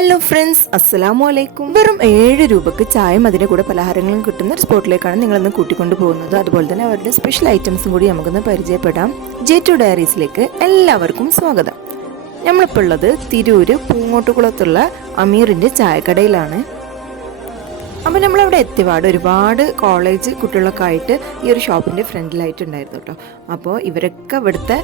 Hello friends അസ്സലാമു അലൈക്കും വെറും ഏഴ് രൂപക്ക് ചായയും അതിന്റെ കൂടെ പലഹാരങ്ങളും കിട്ടുന്ന ഒരു സ്പോട്ടിലേക്കാണ് നിങ്ങളിന്ന് കൂട്ടിക്കൊണ്ട് പോകുന്നത്. അതുപോലെ തന്നെ അവരുടെ സ്പെഷ്യൽ ഐറ്റംസും കൂടി നമുക്കൊന്ന് പരിചയപ്പെടാം. ജെ ടു ഡയറീസിലേക്ക് എല്ലാവർക്കും സ്വാഗതം. നമ്മളിപ്പോൾ ഉള്ളത് തിരൂര് പൂങ്ങോട്ടുകുളത്തുള്ള അമീറിന്റെ ചായക്കടയിലാണ്. അപ്പോൾ നമ്മളവിടെ എത്തിപാട് ഒരുപാട് കോളേജ് കുട്ടികളൊക്കെ ആയിട്ട് ഈ ഒരു ഷോപ്പിന്റെ ഫ്രണ്ടിലായിട്ടുണ്ടായിരുന്നു കേട്ടോ അപ്പോൾ ഇവരൊക്കെ ഇവിടുത്തെ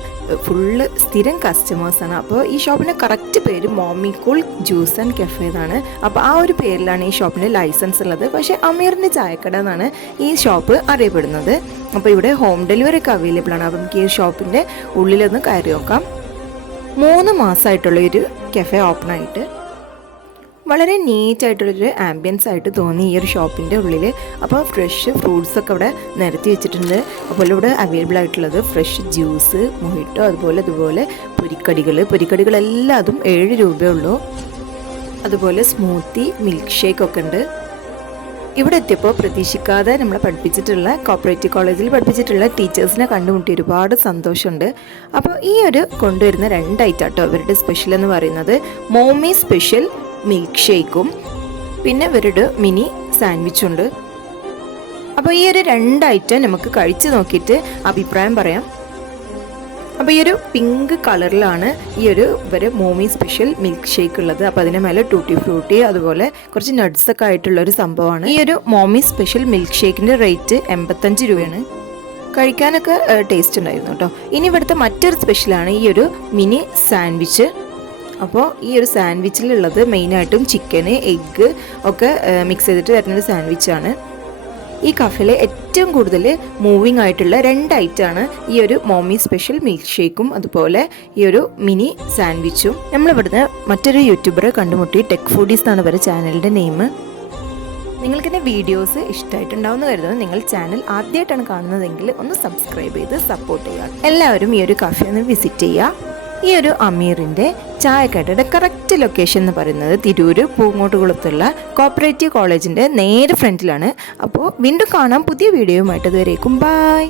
ഫുള്ള് സ്ഥിരം കസ്റ്റമേഴ്സാണ് അപ്പോൾ ഈ ഷോപ്പിന്റെ കറക്റ്റ് പേര് Momi cool juice and cafe എന്നാണ്. അപ്പോൾ ആ ഒരു പേരിലാണ് ഈ ഷോപ്പിന്റെ ലൈസൻസ് ഉള്ളത്. പക്ഷേ അമീറിന്റെ ചായക്കട എന്നാണ് ഈ ഷോപ്പ് അറിയപ്പെടുന്നത്. അപ്പോൾ ഇവിടെ ഹോം ഡെലിവറി ഒക്കെ അവൈലബിൾ ആണ്. അപ്പം ഈ ഷോപ്പിന്റെ ഉള്ളിലൊന്ന് കയറി നോക്കാം. മൂന്ന് മാസമായിട്ടുള്ള ഒരു കഫേ ഓപ്പൺ ആയിട്ട്. വളരെ നീറ്റ് ആയിട്ടുള്ളൊരു ആംബിയൻസ് ആയിട്ട് തോന്നി ഈ ഒരു ഷോപ്പിന്റെ ഉള്ളിൽ അപ്പോൾ ഫ്രഷ് ഫ്രൂട്ട്സ് ഒക്കെ നിരത്തി വെച്ചിട്ടുണ്ട്. അതുപോലെ ഇവിടെ അവൈലബിൾ ആയിട്ടുള്ളത് ഫ്രഷ് ജ്യൂസ് മൊഹിട്ടോ അതുപോലെ അതുപോലെ പൊരിക്കടികൾ പൊരിക്കടികളെല്ലാം അതും ഏഴ് രൂപയേ ഉള്ളൂ. അതുപോലെ സ്മൂത്തി മിൽക്ക് ഷേക്ക് ഒക്കെ ഉണ്ട്. ഇവിടെ എത്തിയപ്പോൾ പ്രതീക്ഷിക്കാതെ നമ്മളെ പഠിപ്പിച്ചിട്ടുള്ള കോപ്പറേറ്റീവ് കോളേജിൽ പഠിപ്പിച്ചിട്ടുള്ള ടീച്ചേഴ്സിനെ കണ്ടുമുട്ടി ഒരുപാട് സന്തോഷമുണ്ട്. അപ്പോൾ ഈ ഒരു കൊണ്ടുവരുന്ന രണ്ട് ഐറ്റം കേട്ടോ ഇവരുടെ സ്പെഷ്യൽ എന്ന് പറയുന്നത്. മോമി സ്പെഷ്യൽ മിൽക്ക് ഷേക്കും പിന്നെ ഇവരുടെ മിനി സാൻഡ്വിച്ചുണ്ട് അപ്പോൾ ഈ ഒരു രണ്ട് ഐറ്റം നമുക്ക് കഴിച്ച് നോക്കിയിട്ട് അഭിപ്രായം പറയാം. അപ്പോൾ ഈ ഒരു പിങ്ക് കളറിലാണ് ഈ ഒരു ഇവരെ മോമി സ്പെഷ്യൽ മിൽക്ക് ഷേക്ക് ഉള്ളത്. അപ്പോൾ അതിന് മേലെ ടൂട്ടി ഫ്രൂട്ടി അതുപോലെ കുറച്ച് നട്ട്സ് ഒക്കെ ആയിട്ടുള്ള ഒരു സംഭവമാണ്. ഈ ഒരു മോമി സ്പെഷ്യൽ മിൽക്ക് ഷേക്കിന്റെ റേറ്റ് എൺപത്തഞ്ച് രൂപയാണ്. കഴിക്കാനൊക്കെ ടേസ്റ്റ് ഉണ്ടായിരുന്നു കേട്ടോ. ഇനി ഇവിടുത്തെ മറ്റൊരു സ്പെഷ്യലാണ് ഈ ഒരു മിനി സാൻഡ്വിച്ച് അപ്പോൾ ഈ ഒരു സാൻഡ്വിച്ചിലുള്ളത് മെയിനായിട്ടും ചിക്കന് എഗ്ഗ് ഒക്കെ മിക്സ് ചെയ്തിട്ട് വരുന്നൊരു സാൻഡ്വിച്ചാണ്. ഈ കഫിലെ ഏറ്റവും കൂടുതൽ മൂവിങ് ആയിട്ടുള്ള രണ്ട് ഐറ്റമാണ് ഈ ഒരു മോമി സ്പെഷ്യൽ മിൽക്ക് ഷേക്കും അതുപോലെ ഈ ഒരു മിനി സാൻഡ്വിച്ചും. നമ്മളിവിടുന്ന് മറ്റൊരു യൂട്യൂബറെ കണ്ടുമുട്ടി ടെക് ഫുഡീസ് എന്നാണ് ഇവരുടെ ചാനലിന്റെ നെയിം നിങ്ങൾക്ക് എന്റെ വീഡിയോസ് ഇഷ്ടമായിട്ടുണ്ടാവുമെന്ന് കരുതുന്നു. നിങ്ങൾ ചാനൽ ആദ്യമായിട്ടാണ് കാണുന്നതെങ്കിൽ ഒന്ന് സബ്സ്ക്രൈബ് ചെയ്ത് സപ്പോർട്ട് ചെയ്യുക. എല്ലാവരും ഈ ഒരു കഫേ ഒന്ന് വിസിറ്റ് ചെയ്യുക. ഈ ഒരു അമീറിന്റെ ചായക്കടയുടെ കറക്റ്റ് ലൊക്കേഷൻ എന്ന് പറയുന്നത് തിരൂര് പൂങ്ങോട്ടുകുളത്തുള്ള കോപ്പറേറ്റീവ് കോളേജിന്റെ നേരെ ഫ്രണ്ടിലാണ് അപ്പോൾ വീണ്ടും കാണാം പുതിയ വീഡിയോയുമായിട്ട് ഇതുവരേക്കും ബായ്